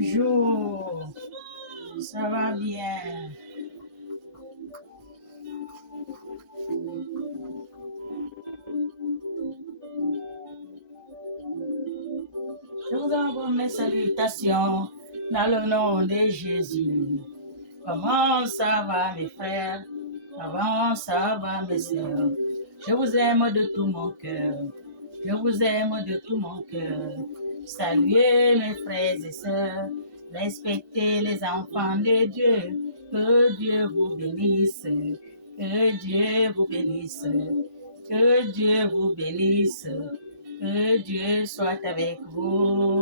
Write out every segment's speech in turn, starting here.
Bonjour. Ça va bien? Je vous envoie mes salutations dans le nom de Jésus. Comment ça va mes frères? Comment ça va mes sœurs? Je vous aime de tout mon cœur. Je vous aime de tout mon cœur. Saluez mes frères et sœurs. Respectez les enfants de Dieu. Que Dieu vous bénisse. Que Dieu vous bénisse. Que Dieu vous bénisse. Que Dieu soit avec vous.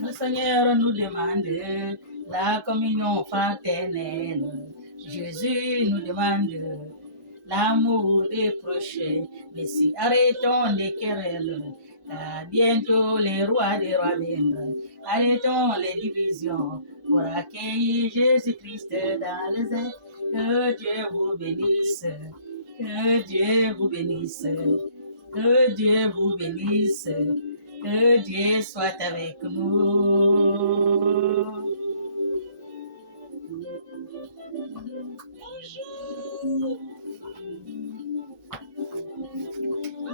Le Seigneur nous demande la communion fraternelle. Jésus nous demande l'amour des prochains. Mais si arrêtons les querelles, car bientôt les rois des rois viendront. Arrêtons les divisions pour accueillir Jésus-Christ dans les airs. Que Dieu vous bénisse. Que Dieu vous bénisse. Que Dieu vous bénisse. Que Dieu soit avec nous.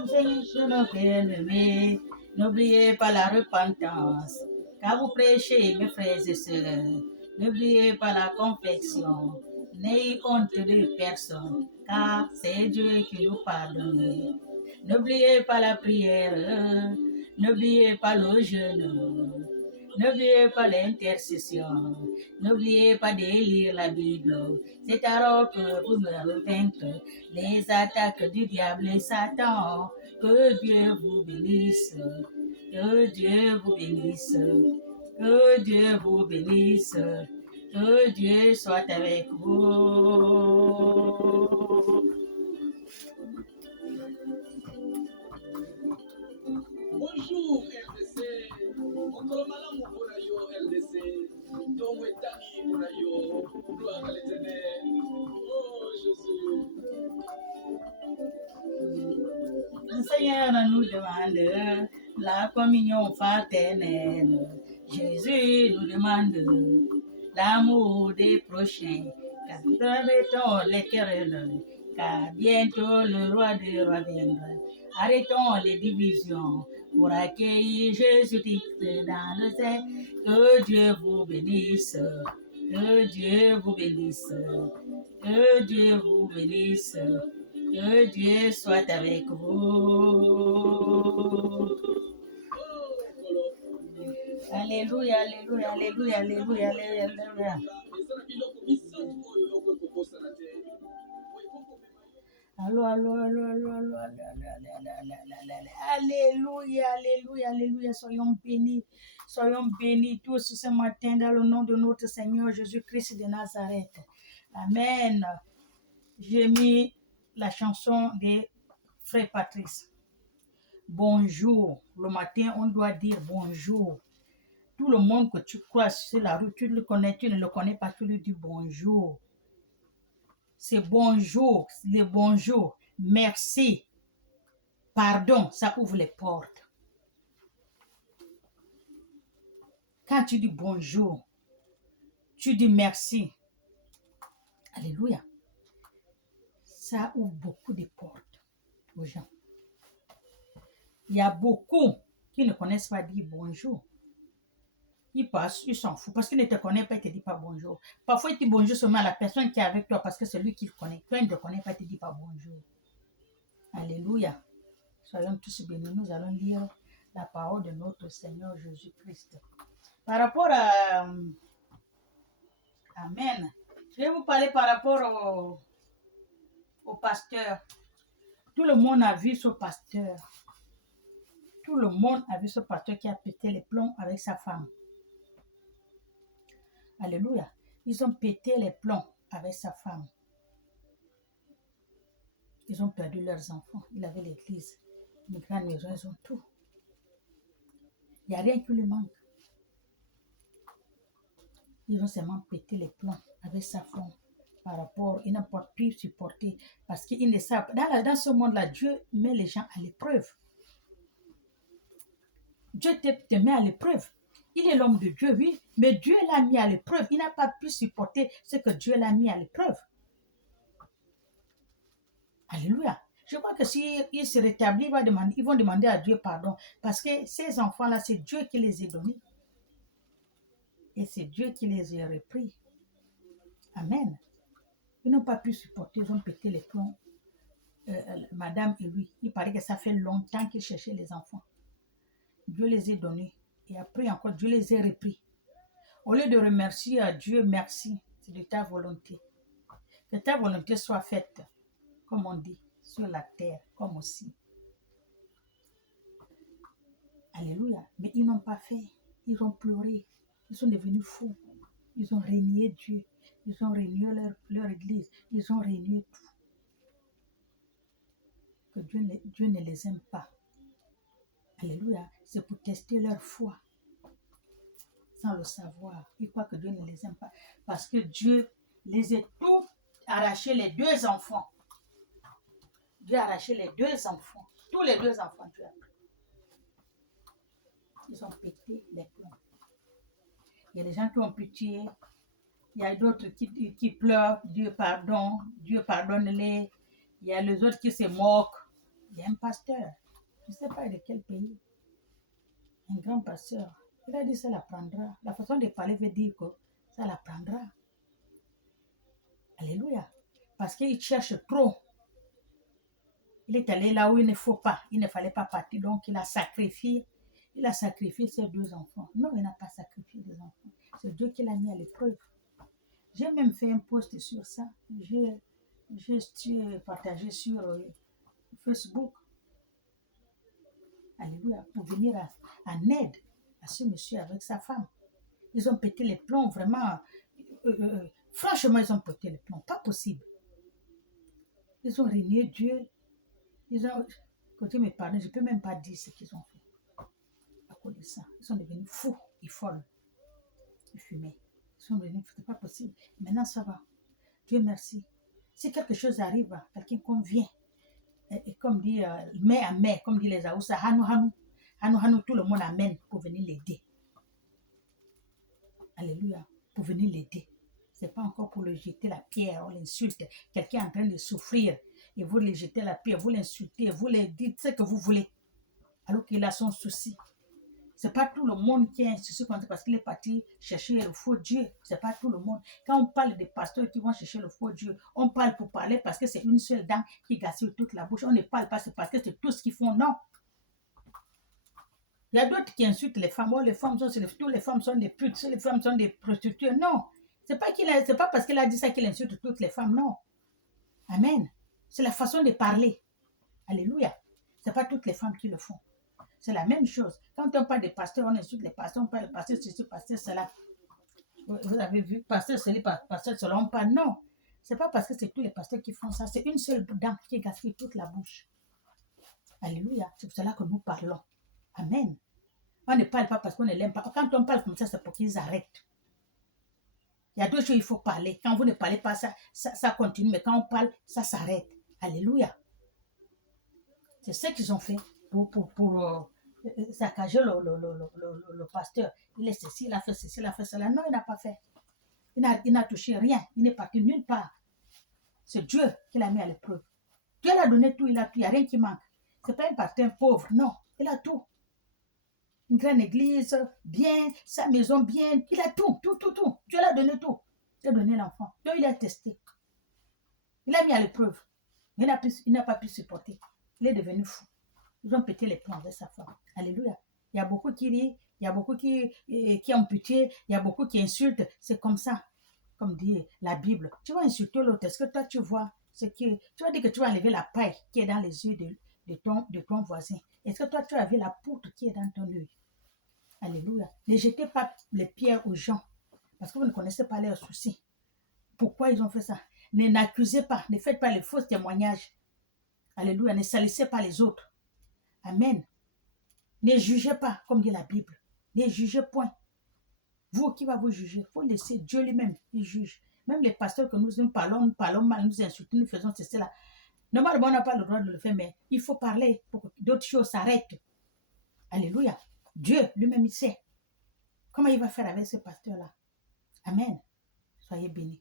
Seigneur notre bien-aimé, n'oubliez pas la repentance. Quand vous prêchez, mes frères et sœurs, n'oubliez pas la confession. N'ayez honte de personne, car c'est Dieu qui nous pardonne. N'oubliez pas la prière, n'oubliez pas le jeûne, n'oubliez pas l'intercession, n'oubliez pas de lire la Bible. C'est alors que vous me vaincre les attaques du diable et Satan. Que Dieu vous bénisse, que Dieu vous bénisse, que Dieu vous bénisse, que Dieu soit avec vous. Bonjour RDC, Okolomala Mukorayo RDC, Tomo Etani Morayo, gloire à l'Éternel. Oh Jésus. Le Seigneur nous demande la communion fraternelle. Jésus nous demande l'amour des prochains. Car nous arrêtons les querelles, car bientôt le roi des rois viendra. Arrêtons les divisions pour accueillir Jésus-Christ dans le ciel. Que Dieu vous bénisse. Que Dieu vous bénisse. Que Dieu vous bénisse. Que Dieu soit avec vous. Alléluia, alléluia, alléluia, alléluia, alléluia. Allô, allô, allô, allô, allô, alléluia, alléluia, alléluia. Soyons bénis tous ce matin dans le nom de notre Seigneur Jésus-Christ de Nazareth. Amen. J'ai mis la chanson de Frère Patrice. Bonjour. Le matin, on doit dire bonjour. Tout le monde que tu croises sur la route, tu le connais, tu ne le connais pas, tu lui dis bonjour. C'est bonjour, le bonjour, merci, pardon, ça ouvre les portes. Quand tu dis bonjour, tu dis merci. Alléluia. Ça ouvre beaucoup de portes aux gens. Il y a beaucoup qui ne connaissent pas dire bonjour. Ils passent, ils s'en foutent parce qu'ils ne te connaissent pas, ils ne te disent pas bonjour. Parfois, ils disent bonjour seulement à la personne qui est avec toi parce que c'est lui qui le connaît. Toi, il ne te connaît pas, il ne te dit pas bonjour. Alléluia. Soyons tous bénis. Nous allons lire la parole de notre Seigneur Jésus-Christ. Par rapport à... Amen. Je vais vous parler par rapport au pasteur. Tout le monde a vu ce pasteur. Tout le monde a vu ce pasteur qui a pété les plombs avec sa femme. Alléluia. Ils ont pété les plombs avec sa femme. Ils ont perdu leurs enfants. Il avait l'église, une grande maison, ils ont tout. Il n'y a rien qui lui manque. Ils ont seulement pété les plombs avec sa femme par rapport, ils n'ont pas pu supporter parce qu'ils ne savent pas. Dans ce monde-là, Dieu met les gens à l'épreuve. Dieu te met à l'épreuve. Il est l'homme de Dieu, oui, mais Dieu l'a mis à l'épreuve. Il n'a pas pu supporter ce que Dieu l'a mis à l'épreuve. Alléluia. Je crois que s'il se rétablit, ils vont demander à Dieu pardon. Parce que ces enfants-là, c'est Dieu qui les a donnés. Et c'est Dieu qui les a repris. Amen. Ils n'ont pas pu supporter, ils ont pété les plombs. Madame et lui, il paraît que ça fait longtemps qu'ils cherchaient les enfants. Dieu les a donnés. Et après encore, Dieu les a repris. Au lieu de remercier à Dieu, merci, c'est de ta volonté. Que ta volonté soit faite, comme on dit, sur la terre, comme aussi. Alléluia. Mais ils n'ont pas fait. Ils ont pleuré. Ils sont devenus fous. Ils ont renié Dieu. Ils ont renié leur église. Ils ont renié tout. Que Dieu ne les aime pas. Alléluia. C'est pour tester leur foi. Sans le savoir. Ils croient que Dieu ne les aime pas. Parce que Dieu les a tous arraché les 2 enfants. Dieu a arraché les 2 enfants. Tous les 2 enfants, Dieu a pris. Ils ont pété les plombs. Il y a des gens qui ont pitié. Il y a d'autres qui pleurent. Dieu pardonne. Dieu pardonne-les. Il y a les autres qui se moquent. Il y a un pasteur. Je ne sais pas de quel pays. Un grand pasteur. Il a dit ça l'apprendra. La façon de parler veut dire que ça l'apprendra. Alléluia. Parce qu'il cherche trop. Il est allé là où il ne faut pas. Il ne fallait pas partir. Donc il a sacrifié. Il a sacrifié ses 2 enfants. Non, il n'a pas sacrifié des enfants. C'est Dieu qui l'a mis à l'épreuve. J'ai même fait un post sur ça. J'ai partagé sur Facebook. Alléluia. Pour venir en aide à ce monsieur avec sa femme. Ils ont pété les plombs, vraiment. Franchement, ils ont pété les plombs. Pas possible. Ils ont renié Dieu. Ils ont... Quand Dieu me pardonne, je ne peux même pas dire ce qu'ils ont fait. À cause de ça. Ils sont devenus fous et folles. Ils fumaient. Ils sont devenus fous. Ce n'est pas possible. Maintenant, ça va. Dieu merci. Si quelque chose arrive à quelqu'un qu'on vient, et comme dit, main à main, comme dit les Aoussa, Hanou, tout le monde amène pour venir l'aider. Alléluia. Pour venir l'aider. Ce n'est pas encore pour lui jeter la pierre, on l'insulte. Quelqu'un est en train de souffrir et vous lui jetez la pierre, vous l'insultez, vous lui dites ce que vous voulez. Alors qu'il a son souci. Ce n'est pas tout le monde qui a un souci parce qu'il est parti chercher le faux Dieu. Ce n'est pas tout le monde. Quand on parle des pasteurs qui vont chercher le faux Dieu, on parle pour parler parce que c'est une seule dent qui gaspille toute la bouche. On ne parle pas parce que c'est tout ce qu'ils font. Non. Il y a d'autres qui insultent les femmes. Oh, toutes les femmes sont des putes, toutes les femmes sont des prostituées. Non. Ce n'est pas parce qu'il a dit ça qu'il insulte toutes les femmes. Non. Amen. C'est la façon de parler. Alléluia. Ce n'est pas toutes les femmes qui le font. C'est la même chose. Quand on parle des pasteurs, on insulte les pasteurs, on parle de pasteur ceci, pasteur cela. Vous avez vu, pasteur ceci, pasteur cela, on parle. Non. Ce n'est pas parce que c'est tous les pasteurs qui font ça. C'est une seule dent qui gaspille toute la bouche. Alléluia. C'est pour cela que nous parlons. Amen. On ne parle pas parce qu'on ne l'aime pas. Quand on parle comme ça, c'est pour qu'ils arrêtent. Il y a 2 choses, il faut parler. Quand vous ne parlez pas, ça continue. Mais quand on parle, ça s'arrête. Alléluia. C'est ce qu'ils ont fait pour saccager le pasteur. Il est ceci, il a fait ceci, il a fait cela. Non, il n'a pas fait. Il n'a touché rien. Il n'est parti nulle part. C'est Dieu qui l'a mis à l'épreuve. Dieu l'a donné tout, il a tout. Il n'y a rien qui manque. Ce n'est pas un pasteur pauvre. Non, il a tout. Une grande église, bien, sa maison, bien. Il a tout. Dieu l'a donné tout. Il a donné l'enfant. Donc, il a testé. Il l'a mis à l'épreuve. Mais il n'a pas pu supporter. Il est devenu fou. Ils ont pété les plombs avec sa femme. Alléluia. Il y a beaucoup qui rient, il y a beaucoup qui ont pitié, il y a beaucoup qui insultent. C'est comme ça, comme dit la Bible. Tu vas insulter l'autre. Est-ce que toi, tu vois tu vas dire que tu vas enlever la paille qui est dans les yeux de ton voisin. Est-ce que toi, tu as vu la poutre qui est dans ton œil? Alléluia. Ne jetez pas les pierres aux gens parce que vous ne connaissez pas leurs soucis. Pourquoi ils ont fait ça? N'accusez pas, ne faites pas les faux témoignages. Alléluia. Ne salissez pas les autres. Amen. Ne jugez pas, comme dit la Bible. Ne jugez point. Vous qui va vous juger, il faut laisser Dieu lui-même, il juge. Même les pasteurs que nous parlons mal, nous insultons, nous faisons cela. Normalement, on n'a pas le droit de le faire, mais il faut parler pour que d'autres choses s'arrêtent. Alléluia. Dieu lui-même, il sait. Comment il va faire avec ce pasteur-là? Amen. Soyez bénis.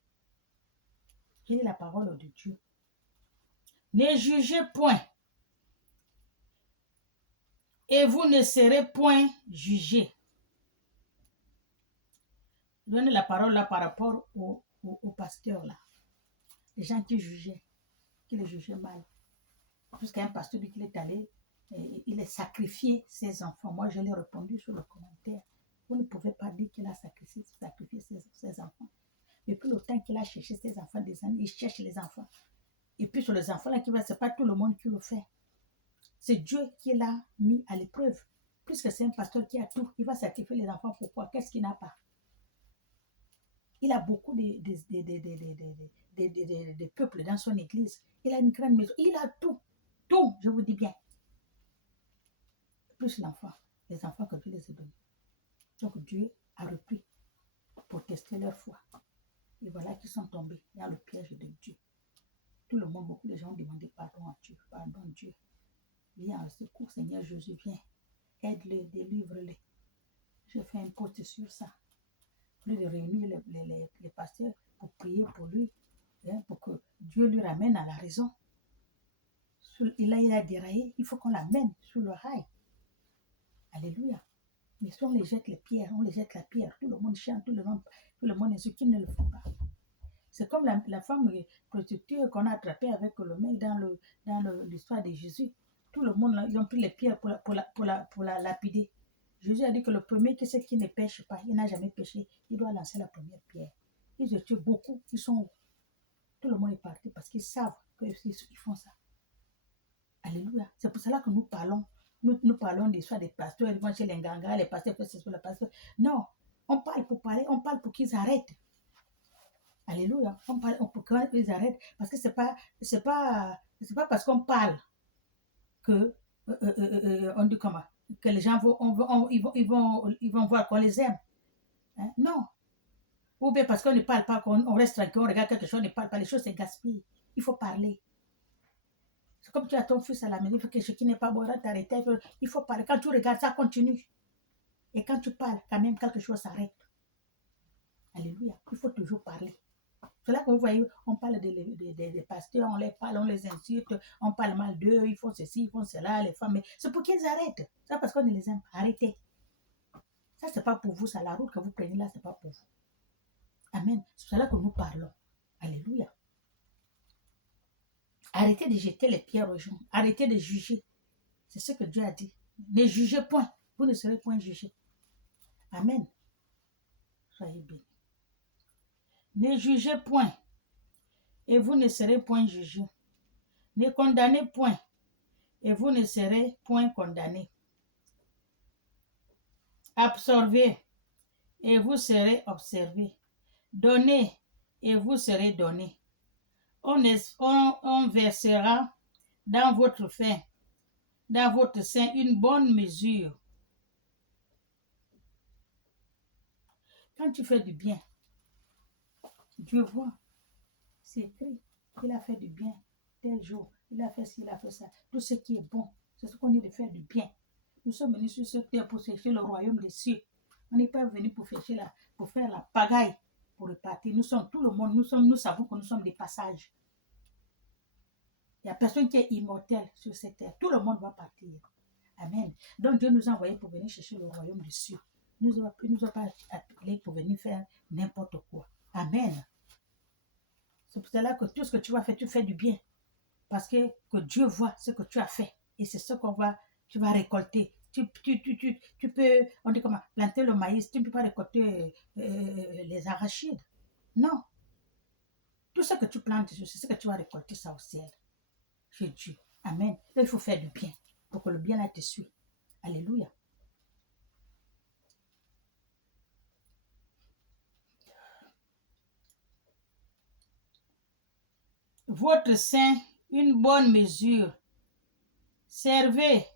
Quelle est la parole de Dieu? Ne jugez point, et vous ne serez point jugés. Donnez la parole là par rapport au pasteur là. Les gens qui jugeaient, qui les jugeaient mal. Jusqu'à un pasteur dit qu'il est allé, il a sacrifié ses enfants. Moi, je l'ai répondu sur le commentaire. Vous ne pouvez pas dire qu'il a sacrifié ses enfants. Depuis le temps qu'il a cherché ses enfants, des années, il cherche les enfants. Et puis sur les enfants là, c'est pas tout le monde qui le fait. C'est Dieu qui l'a mis à l'épreuve. Puisque c'est un pasteur qui a tout, il va sacrifier les enfants. Pourquoi? Qu'est-ce qu'il n'a pas? Il a beaucoup de peuples dans son église. Il a une grande maison. Il a tout. Tout, je vous dis bien. Plus l'enfant. Les enfants que Dieu les a donnés. Donc Dieu a repris pour tester leur foi. Et voilà qu'ils sont tombés dans le piège de Dieu. Tout le monde, beaucoup de gens ont demandé pardon à Dieu. Pardon Dieu. Viens en secours, Seigneur Jésus, viens. Aide-le, délivre-le. Je fais un post sur ça. Plus de réunir les pasteurs pour prier pour lui, hein, pour que Dieu lui ramène à la raison. Il a déraillé, il faut qu'on l'amène sur le rail. Alléluia. Mais si on les jette les pierres, on les jette la pierre, tout le monde chante, tout le monde est ce qu'ils ne le font pas. C'est comme la femme prostituée qu'on a attrapée avec le mec dans l'histoire de Jésus. Tout le monde, ils ont pris les pierres pour la lapider. Jésus a dit que le premier qui ne pêche pas, il n'a jamais péché, il doit lancer la première pierre. Ils étaient beaucoup, ils sont tout le monde est parti parce qu'ils savent qu'ils font ça. Alléluia. C'est pour cela que nous parlons. Nous parlons des fois des pasteurs, ils vont chez les gangas, les pasteurs, c'est sur le pasteur. Non, on parle pour parler, on parle pour qu'ils arrêtent. Alléluia. On parle pour qu'ils arrêtent. Parce que c'est pas parce qu'on parle que on dit comment, que les gens ils vont voir qu'on les aime. Hein? Non. Ou bien parce qu'on ne parle pas, qu'on reste tranquille, on regarde quelque chose, on ne parle pas, les choses se gaspillent. Il faut parler. C'est comme tu as ton fils à la maison, il faut que ce qui n'est pas bon, t'arrêter. Il faut parler. Quand tu regardes, ça continue. Et quand tu parles, quand même quelque chose s'arrête. Alléluia. Il faut toujours parler. C'est là que vous voyez, on parle des pasteurs, on les parle, on les insulte, on parle mal d'eux, ils font ceci, ils font cela, les femmes. Mais c'est pour qu'ils arrêtent. C'est parce qu'on ne les aime. Arrêtez. Ça, c'est pas pour vous. Ça, la route que vous prenez là, c'est pas pour vous. Amen. C'est là que nous parlons. Alléluia. Arrêtez de jeter les pierres aux gens. Arrêtez de juger. C'est ce que Dieu a dit. Ne jugez point. Vous ne serez point jugés. Amen. Soyez bénis. Ne jugez point. Et vous ne serez point jugés. Ne condamnez point. Et vous ne serez point condamnés. Absorbez. Et vous serez observés. Donnez. Et vous serez donnés. On versera dans votre sein une bonne mesure. Quand tu fais du bien, Dieu voit. C'est écrit. Il a fait du bien. Tel jour, il a fait ci, il a fait ça. Tout ce qui est bon, c'est ce qu'on dit de faire du bien. Nous sommes venus sur cette terre pour chercher le royaume des cieux. On n'est pas venu pour faire la pagaille, pour repartir. Nous sommes tout le monde, nous savons que nous sommes des passages. Il n'y a personne qui est immortel sur cette terre. Tout le monde va partir. Amen. Donc Dieu nous a envoyés pour venir chercher le royaume des cieux. Il ne nous a pas appelés pour venir faire n'importe quoi. Amen. C'est pour cela que tout ce que tu vas faire, tu fais du bien. Parce que Dieu voit ce que tu as fait. Et c'est ce tu vas récolter. Tu peux, on dit comment, planter le maïs, tu ne peux pas récolter les arachides. Non. Tout ce que tu plantes, c'est ce que tu vas récolter ça au ciel. Chez Dieu. Amen. Là, il faut faire du bien pour que le bien là te suive. Alléluia. Votre sein, une bonne mesure. Servez,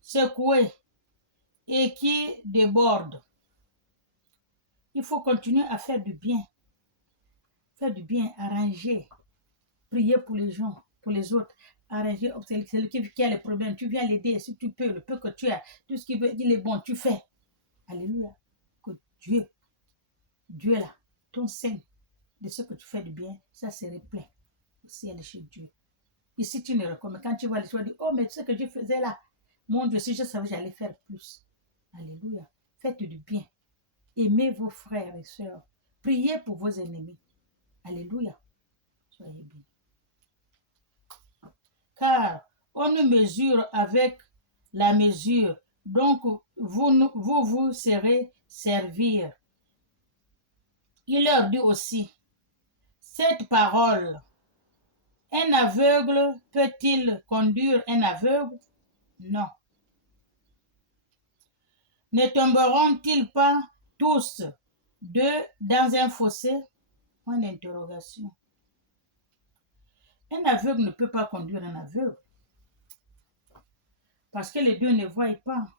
secouez et qui déborde. Il faut continuer à faire du bien. faire du bien, arranger, prier pour les gens, pour les autres, arranger, c'est celui qui a les problèmes, tu viens l'aider si tu peux, le peu que tu as, tout ce qu'il est bon, tu fais. Alléluia. Que Dieu est là, ton sein, de ce que tu fais du bien, ça serait plein au ciel de chez Dieu. Ici, tu ne reconnais. Quand tu vois les choses, tu dis, oh, mais ce que je faisais là, mon Dieu, si je savais, j'allais faire plus. Alléluia. Faites du bien. Aimez vos frères et sœurs. Priez pour vos ennemis. Alléluia. Soyez bénis. Car on nous mesure avec la mesure, donc vous serez servir. Il leur dit aussi, cette parole, un aveugle peut-il conduire un aveugle? Non. Ne tomberont-ils pas tous deux dans un fossé? Point d'interrogation. Un aveugle ne peut pas conduire un aveugle. Parce que les deux ne voient pas.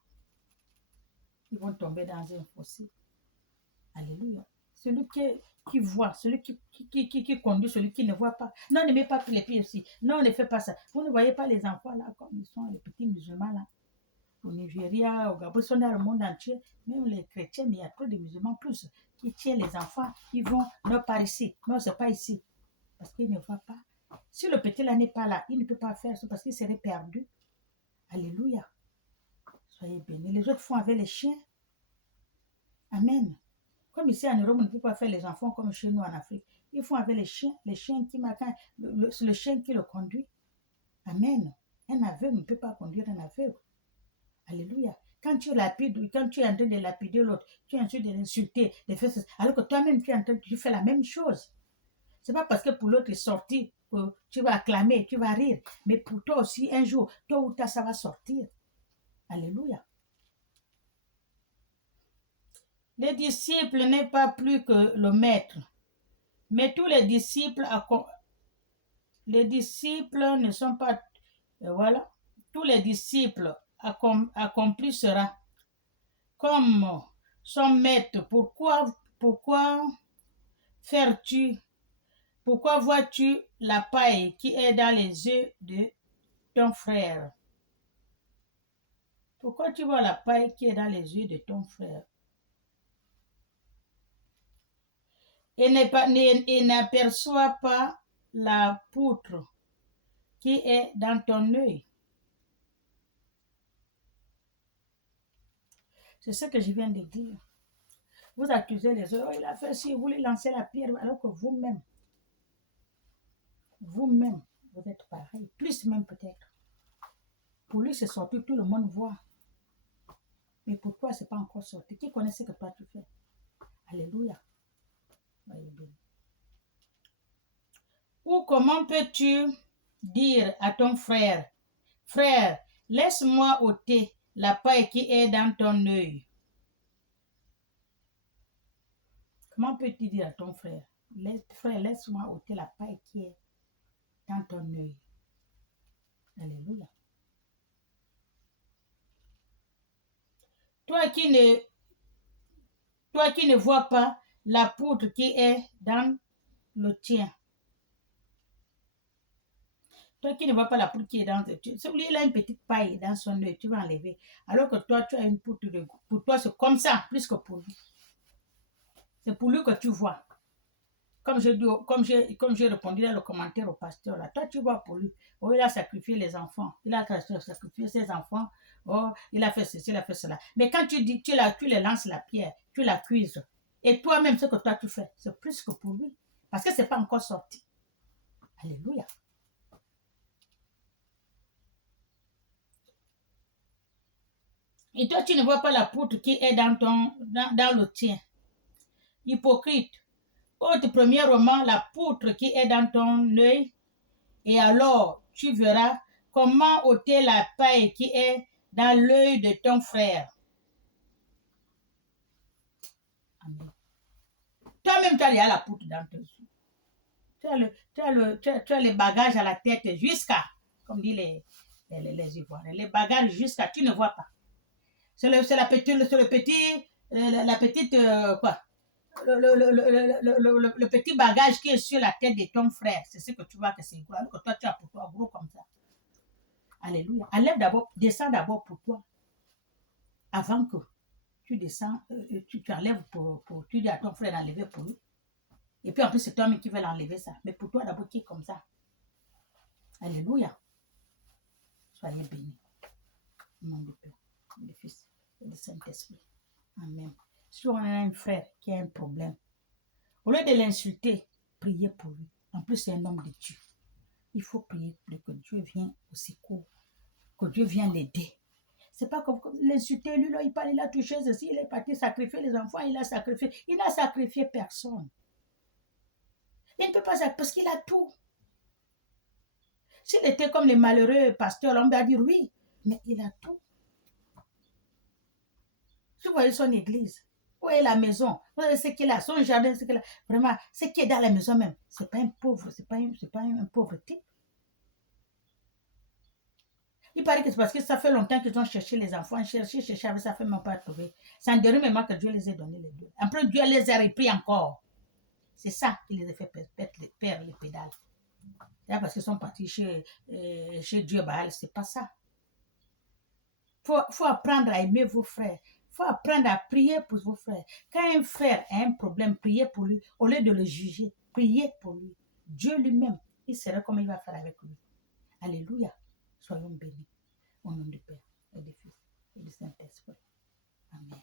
Ils vont tomber dans un fossé. Alléluia. Celui qui voit, celui qui conduit, celui qui ne voit pas. Non, ne mets pas les pieds ici. Non, ne fais pas ça. Vous ne voyez pas les enfants là, comme ils sont, les petits musulmans là. Au Nigeria, au Gabon, ils sont dans le monde entier. Même les chrétiens, mais il y a trop de musulmans plus qui tiennent les enfants. Ils vont, non, par ici. Non, c'est pas ici. Parce qu'ils ne voient pas. Si le petit là n'est pas là, il ne peut pas faire ça parce qu'il serait perdu. Alléluia. Soyez bénis. Les autres font avec les chiens. Amen. Comme ici en Europe, on ne peut pas faire les enfants comme chez nous en Afrique. Ils font avec les chiens qui marquent, le chien qui le conduit. Amen. Un aveugle ne peut pas conduire un aveugle. Alléluia. Quand tu lapides, quand tu es en train de lapider l'autre, tu es en train de l'insulter, de faire ça, alors que toi-même tu fais la même chose. C'est pas parce que pour l'autre est sorti que tu vas acclamer, tu vas rire, mais pour toi aussi, un jour, tôt ou tard, ça va sortir. Alléluia. Les disciples n'est pas plus que le maître, mais tous les disciples ne sont pas, voilà, tous les disciples accomplissera comme son maître. Pourquoi vois-tu la paille qui est dans les yeux de ton frère? Pourquoi tu vois la paille qui est dans les yeux de ton frère? Et n'aperçois pas la poutre qui est dans ton œil. C'est ce que je viens de dire. Vous accusez les autres, oh, il a fait ci, vous lui lancez la pierre, alors que vous-même, vous êtes pareil, plus même peut-être. Pour lui, c'est sorti, tout le monde voit. Mais pourquoi ce n'est pas encore sorti? Qui connaît ce que toi tu fais? Alléluia. Ou comment peux-tu dire à ton frère, frère, laisse-moi ôter la paille qui est dans ton œil? Comment peux-tu dire à ton frère, frère, laisse-moi ôter la paille qui est dans ton œil? Alléluia. Toi qui ne vois pas la poutre qui est dans le tien. Toi qui ne vois pas la poutre qui est dans le tien. Celui il a une petite paille dans son œil, tu vas enlever. Alors que toi, tu as une poutre de goût. Pour toi, c'est comme ça, plus que pour lui. C'est pour lui que tu vois. Comme j'ai répondu dans le commentaire au pasteur, là, toi tu vois pour lui. Oh, il a sacrifié les enfants. Il a sacrifié ses enfants. Oh, il a fait ceci, il a fait cela. Mais quand tu dis, tu les lances la pierre, tu l'accuses. Et toi-même, ce que toi tu fais, c'est plus que pour lui. Parce que ce n'est pas encore sorti. Alléluia. Et toi, tu ne vois pas la poutre qui est dans le tien. Hypocrite. Ôte premièrement la poutre qui est dans ton œil, et alors tu verras comment ôter la paille qui est dans l'œil de ton frère. Amen. Toi-même, tu as la poutre dans tes yeux. Tu as les bagages à la tête jusqu'à, comme disent les Ivoiriens, les bagages jusqu'à, tu ne vois pas. C'est la petite, quoi? le petit bagage qui est sur la tête de ton frère, c'est ce que tu vois que c'est gros, alors que toi tu as pour toi gros comme ça. Alléluia. Descends d'abord pour toi, avant que tu descends, tu enlèves tu dis à ton frère d'enlever pour lui. Et puis en plus, c'est toi-même qui veux l'enlever ça. Mais pour toi d'abord qui est comme ça. Alléluia. Soyez bénis. Au nom du Père, du Fils et du Saint-Esprit. Amen. Si on a un frère qui a un problème, au lieu de l'insulter, priez pour lui. En plus, c'est un homme de Dieu. Il faut prier pour que Dieu vienne au secours, que Dieu vienne l'aider. C'est pas comme l'insulter, lui, là, il parle, il a touché ceci, il est parti sacrifier les enfants, il a sacrifié. Il n'a sacrifié personne. Il ne peut pas sacrifier parce qu'il a tout. S'il était comme les malheureux pasteurs, on va dire oui, mais il a tout. Vous voyez son église, vous voyez la maison, vous voyez ce qu'il a, son jardin, ce qu'il a. Vraiment, ce qui est dans la maison même, c'est pas un pauvre, c'est pas un pauvre type. Il paraît que c'est parce que ça fait longtemps qu'ils ont cherché les enfants, cherché, mais ça fait même pas trouver. C'est un dernier moment que Dieu les a donné les deux. Après, Dieu les a repris encore. C'est ça qui les a fait perdre les pédales. Là, parce qu'ils sont partis chez Dieu Baal, c'est pas ça. Faut apprendre à aimer vos frères. Faut apprendre à prier pour vos frères. Quand un frère a un problème, priez pour lui. Au lieu de le juger, priez pour lui. Dieu lui-même, il saura comment il va faire avec lui. Alléluia. Soyons bénis. Au nom du Père et du Fils et du Saint-Esprit. Amen.